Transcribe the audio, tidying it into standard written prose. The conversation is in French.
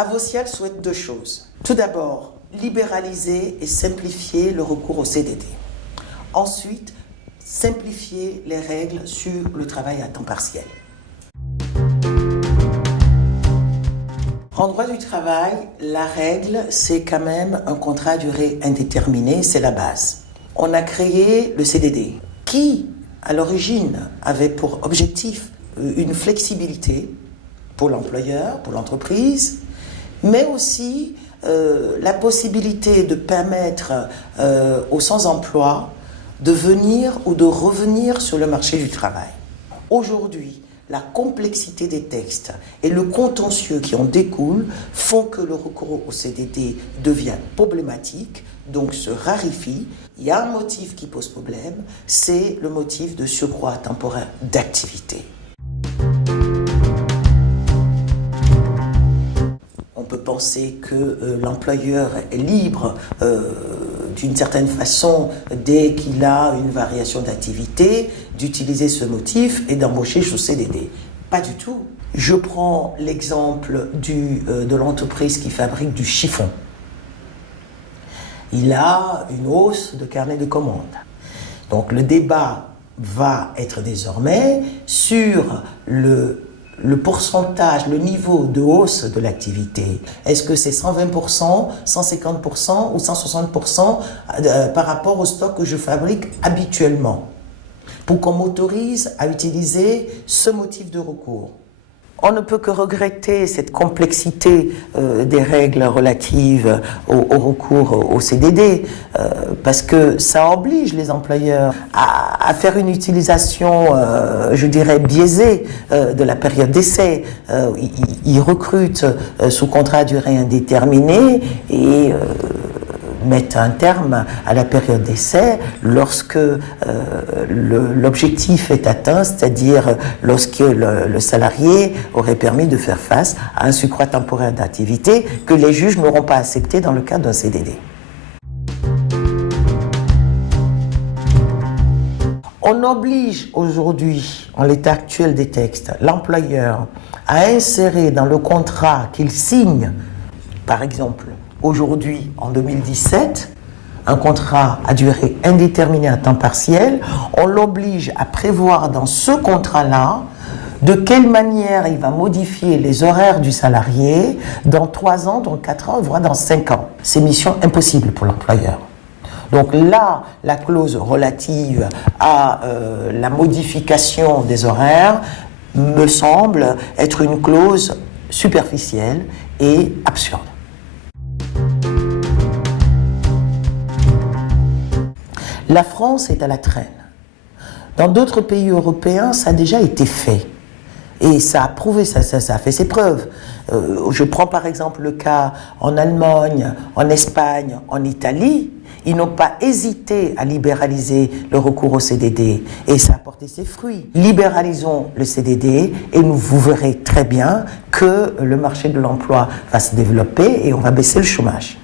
Avocial souhaite deux choses. Tout d'abord, libéraliser et simplifier le recours au CDD. Ensuite, simplifier les règles sur le travail à temps partiel. En droit du travail, la règle, c'est quand même un contrat à durée indéterminée, c'est la base. On a créé le CDD, qui, à l'origine, avait pour objectif une flexibilité pour l'employeur, pour l'entreprise, mais aussi la possibilité de permettre aux sans-emploi de venir ou de revenir sur le marché du travail. Aujourd'hui, la complexité des textes et le contentieux qui en découle font que le recours au CDD devient problématique, donc se raréfie. Il y a un motif qui pose problème, c'est le motif de surcroît temporaire d'activité. On peut penser que l'employeur est libre d'une certaine façon, dès qu'il a une variation d'activité, d'utiliser ce motif et d'embaucher sous CDD. Pas du tout. Je prends l'exemple de l'entreprise qui fabrique du chiffon. Il a une hausse de carnet de commandes. Donc le débat va être désormais sur le pourcentage, le niveau de hausse de l'activité. Est-ce que c'est 120%, 150% ou 160% par rapport au stock que je fabrique habituellement, pour qu'on m'autorise à utiliser ce motif de recours? On ne peut que regretter cette complexité des règles relatives au recours au CDD, parce que ça oblige les employeurs à faire une utilisation, je dirais, biaisée de la période d'essai. Ils recrutent sous contrat à durée indéterminée et mettent un terme à la période d'essai lorsque l'objectif est atteint, c'est-à-dire lorsque le salarié aurait permis de faire face à un surcroît temporaire d'activité que les juges n'auront pas accepté dans le cadre d'un CDD. On oblige aujourd'hui, en l'état actuel des textes, l'employeur à insérer dans le contrat qu'il signe, par exemple, aujourd'hui, en 2017, un contrat à durée indéterminée à temps partiel, on l'oblige à prévoir dans ce contrat-là de quelle manière il va modifier les horaires du salarié dans 3 ans, dans 4 ans, voire dans 5 ans. C'est mission impossible pour l'employeur. Donc là, la clause relative à la modification des horaires me semble être une clause superficielle et absurde. La France est à la traîne. Dans d'autres pays européens, ça a déjà été fait. Et ça a prouvé, ça a fait ses preuves. Je prends par exemple le cas en Allemagne, en Espagne, en Italie. Ils n'ont pas hésité à libéraliser le recours au CDD. Et ça a porté ses fruits. Libéralisons le CDD et vous verrez très bien que le marché de l'emploi va se développer et on va baisser le chômage.